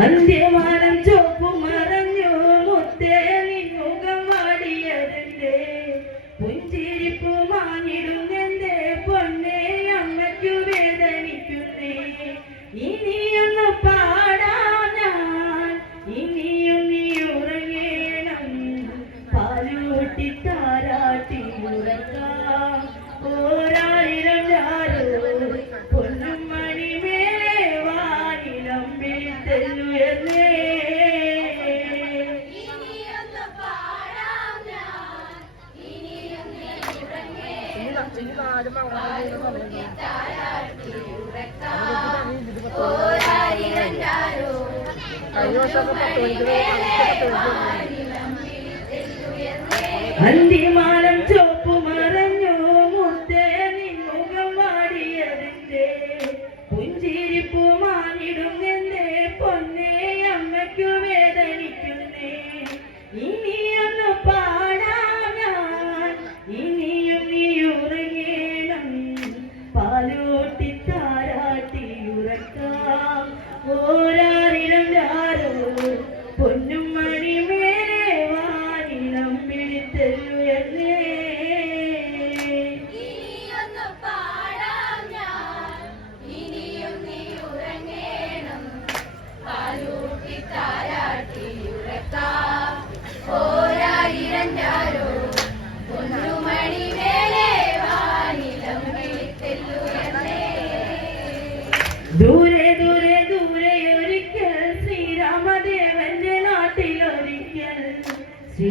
അന്ത്യമാനം ചോപ്പു മറഞ്ഞു മുത്തേ നിന്നുകം മാടിയതെന്റെ പുഞ്ചിരിപ്പു മാഞ്ഞിടുന്നെന്റെ പൊന്നെ അമ്മയ്ക്കു വേദനിക്കുന്നേ. ഇനിയൊന്ന് പാടാ ഞാൻ ഇനിയും നീ ഉറങ്ങേണം. പാലൂട്ടി താരാട്ടി ഉറക്കാം. ഓ ಹಂದಿ ಮಾಡ শ্রী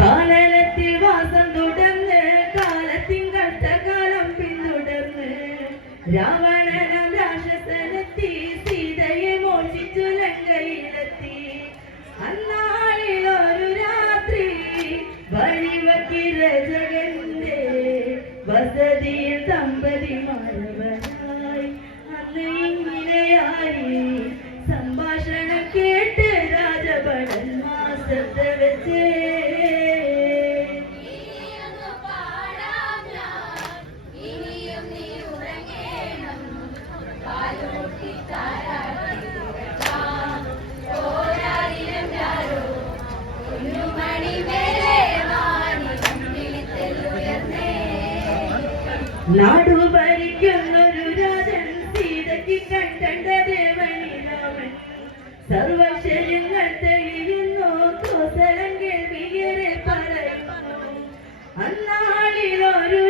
കാലത്തിൽ വാസം തുടർന്ന് കാലത്തിൻ കഷ്ടകാലം പിന്തുടർന്ന് രാവണനം രാക്ഷസനെത്തി സീതയെ മോഷിച്ചു ലങ്കയിലെത്തി. അന്നാളിൽ ഒരു രാത്രി വഴിവക്കിര ജഗന്റെ വസതിയിൽ തമ്പ ഞങ്ങൾ തെളിയുന്നു. കോസലം കേൾവിയരെ പറയുന്നു അന്നാളിൽ ഒരു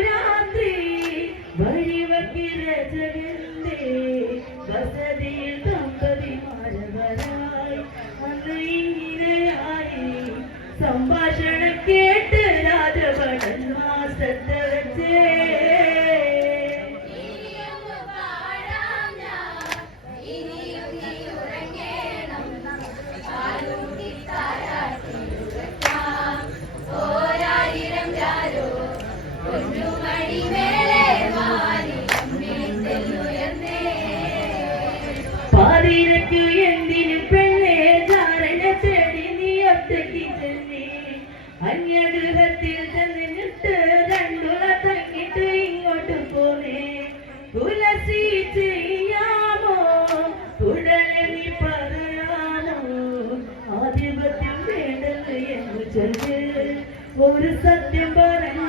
അതിരക്കു എന്തിനു പെണ്ണേ? ധാരണ ചെടി നീ ഒറ്റയ്ക്ക് ചെന്നി. അന്യഗ്രഹത്തിൽ ചെന്നിട്ട് രണ്ടുള തങ്ങിട്ട് ഇങ്ങോട്ട് പോണേ തുലസി ചെയ്യാമോ? തുടരെ നീ പറയാമോ ആധിപത്യം വേണ്ടത് എന്ന് ചൊല്ല് ഒരു സത്യം പറഞ്ഞു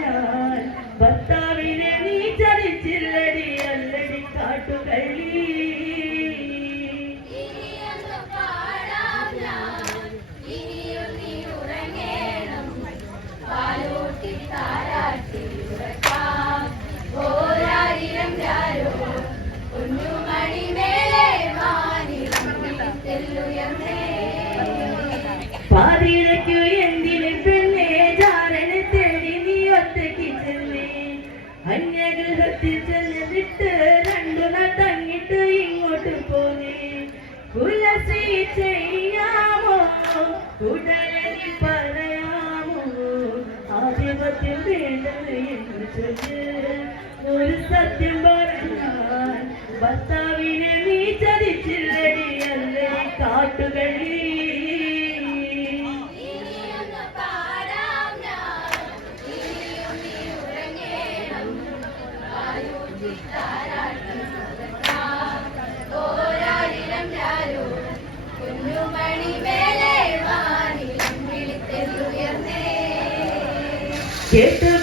ചെയ്യാമോ? ഉടലി പറയാമോ? ആധിപത്യം വേണ്ടത് എന്ന് ചൊല്ല്. ഒരു സത്യം പറഞ്ഞാൽ ഭർത്താവിനെ നീ ചതിച്ചില്ലടി അല്ലേ? കാട്ടുകളി താരാട്ടുന്നത് கேட்ட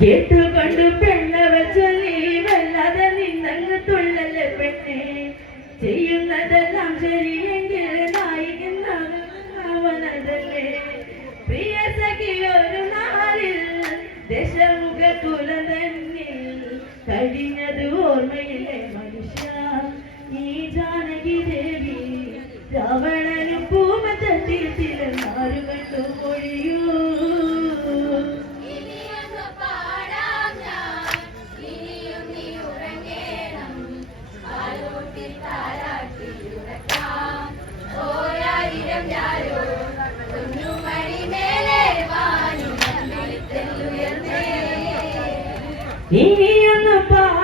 കേട്ടുകൊണ്ട് കേട്ടു പെണ്ണ വെച്ച് Inna